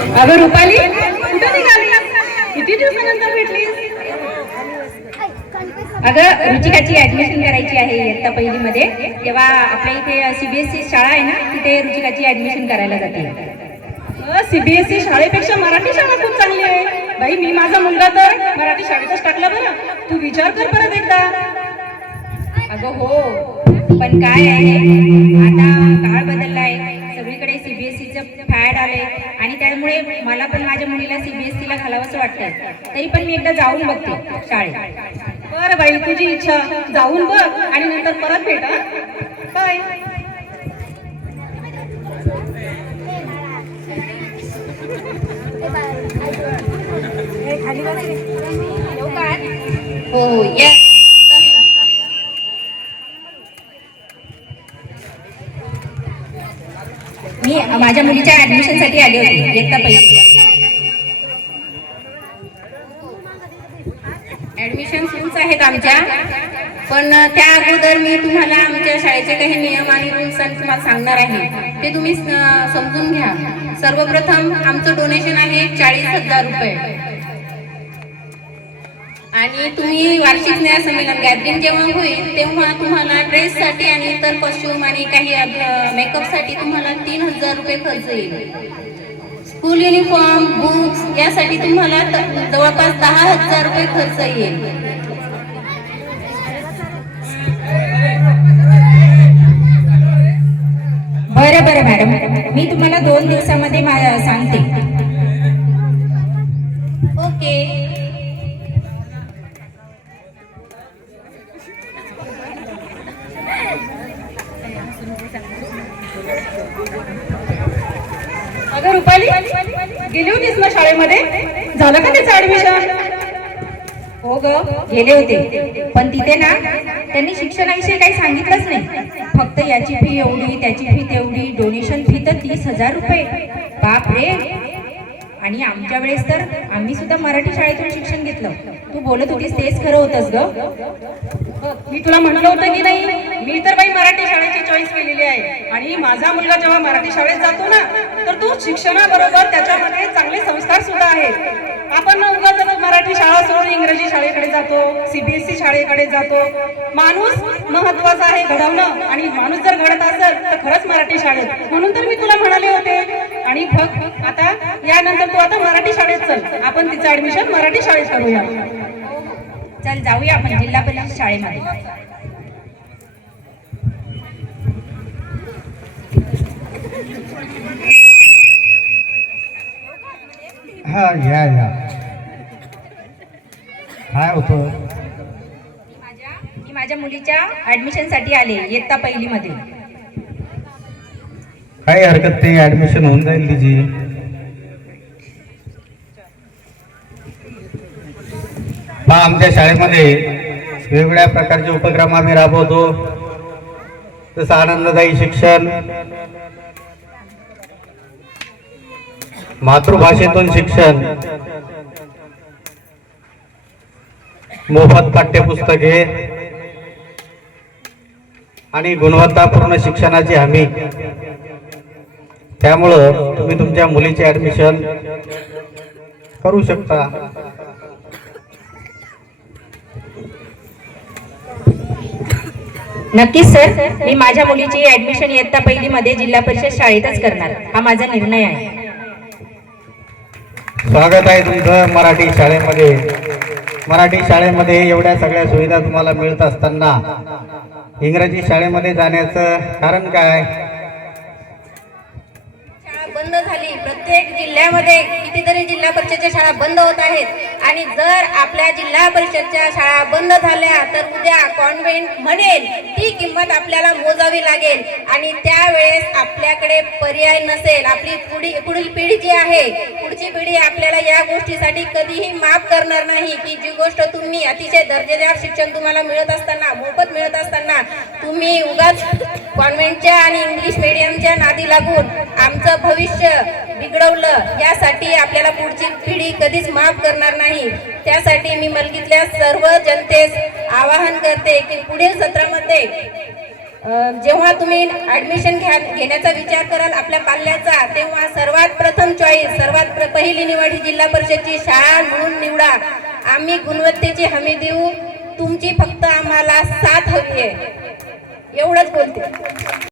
अगं रुपाली, कुठे निघाली? किती दिवसानंतर भेटलीस? अगं रुचिकाची ऍडमिशन करायची आहे इयत्ता पहिली मध्ये, तेव्हा आपल्या इथे सीबीएसई शाळा आहे ना, तिथे रुचिकाची ऍडमिशन करायला जाते. सीबीएसई शाळेपेक्षा मराठी शाळा खूप चांगली आहे बाई. मी माझा मुलगा तर मराठी शाळेतच टाकला बरं. तू विचार कर परत एकदा. अगं हो, पण काय आहे, आता काळ बदलला आहे, सगळीकडे सीबीएसईचं फॅड आलंय आणि त्यामुळे मला पण माझ्या मुलीला सीबीएसईला घालावंसं वाटतंय. तरी पण मी एकदा जाऊन बघते शाळेत. बरं बाई, तुझी इच्छा, जाऊन बघ आणि नंतर परत भेट. काय हो या. मी माझ्या मुलीच्या ऍडमिशनसाठी आले होते इयत्ता पहिली. ऍडमिशन सुरूच आहेत आमच्या, पण त्या अगोदर मी तुम्हाला आमच्या शाळेचे काही नियम आणि रूल्स आणि तुम्हाला सांगणार आहे, ते तुम्ही समजून घ्या. सर्वप्रथम आमचं डोनेशन आहे 40,000 रुपये. आणि तुम्ही वार्षिक स्नेहसंमेलन गॅदरिंग जेव्हा होईल तेव्हा तुम्हाला ड्रेससाठी आणि इतर कॉस्ट्युम आणि काही मेकअपसाठी तुम्हाला 3,000 रुपये खर्च येईल. स्कूल युनिफॉर्म, बुक्स यासाठी तुम्हाला जवळपास 10,000 रुपये खर्च येईल. बरं बरं मॅडम, मी तुम्हाला 2 दिवसामध्ये सांगते. ओके. अगं रुपाली, गेली होतीस ना शाळेमध्ये? झालं का त्याचं ऍडमिशन? हो ग, गेले होते, पण तिथे ना त्यांनी शिक्षणाविषयी काही सांगितलंच नाही. फक्त याची फी एवढी, त्याची फी तेवढी, डोनेशन फी तर 30,000 रुपये. बाप रे. आणि आमच्या वेळेस तर आम्ही सुद्धा मराठी शाळेतून शिक्षण घेतलं. तू बोलत होतीस तेच खरं होतंस ग. मी तुला म्हणलं होतं की नाही, मी तर बाई मराठी शाळेची चॉईस केलेली आहे. आणि माझा मुलगा जेव्हा मराठी शाळेत जातो ना, तर तो शिक्षणाबरोबर त्याच्यामध्ये चांगले संस्कार सुद्धा आहेत. आपण उगाच मराठी शाळा सोडून इंग्रजी शाळेकडे जातो, सीबीएसई शाळेकडे जातो. माणूस महत्वाचा आहे घडवणं, आणि माणूस जर घडत असेल तर खरंच मराठी शाळेत. म्हणून तर मी तुला म्हणाले होते. आणि बघ आता यानंतर तू आता मराठी शाळेत चल, आपण तिचं ऍडमिशन मराठी शाळेत करूया. चल जाऊया आपण जिल्हा परिषद शाळेमध्ये. हा या या. काय होतं? मी माझ्या मुलीच्या ऍडमिशनसाठी आले इयत्ता पहिली मध्ये. काही हरकत नाही, ऍडमिशन होऊन जाईल तिची. आमच्या शाळेमध्ये वेगवेगळ्या प्रकारचे उपक्रम आम्ही राबवतो, जसं आनंददायी शिक्षण, मातृभाषेतून शिक्षण, मोफत पाठ्यपुस्तके आणि गुणवत्तापूर्ण शिक्षणाची हमी. त्यामुळं तुम्ही तुमच्या मुलीचे ऍडमिशन करू शकता. नक्कीच सर, मी माझ्या मुलीची ऍडमिशन इयत्ता पहिली मध्ये जिल्हा परिषद शाळेतच करणार, हा माझा निर्णय आहे. स्वागत आहे तुमचं मराठी शाळेमध्ये. मराठी शाळेमध्ये एवढ्या सगळ्या सुविधा तुम्हाला मिळत असताना इंग्रजी शाळेमध्ये जाण्याचं कारण काय? शाळा बंद झाली, प्रत्येक जिल्ह्यामध्ये कितीतरी जिल्हा परिषदच्या शाळा बंद होत आहेत. आणि जर आपल्या जिल्हा परिषदच्या शाळा बंद झाल्या तर उद्या कॉन्व्हेंट म्हणेल ती किंमत आपल्याला मोजावी लागेल. आणि त्यावेळेस आपल्याकडे पर्याय नसेल. आपली पुढील पिढी जी आहे, पुढची पिढी आपल्याला या गोष्टीसाठी कधीही माफ करणार नाही की जी गोष्ट तुम्ही अतिशय दर्जेदार शिक्षण तुम्हाला मिळत असताना, मोफत मिळत असताना तुम्ही उगाच कॉन्व्हेंटच्या आणि इंग्लिश मीडियमच्या नादी लागून आमचं भविष्य बिघडवलं. यासाठी आपल्याला पुढची पिढी कधीच माफ करणार नाही. त्यासाठी मी मलकीतल्या सर्व जनतेस आवाहन करते की पुढील सत्रामध्ये जेव्हा तुम्ही ऍडमिशन घेण्याचा विचार कराल आपल्या पाल्याचा, तेव्हा सर्वात प्रथम चॉईस, पहिली निवड ही जिल्हा परिषदची शाळा म्हणून निवडा. आम्ही गुणवत्तेची हमी देऊ, तुमची फक्त आम्हाला साथ हवी आहे. एवढंच बोलते.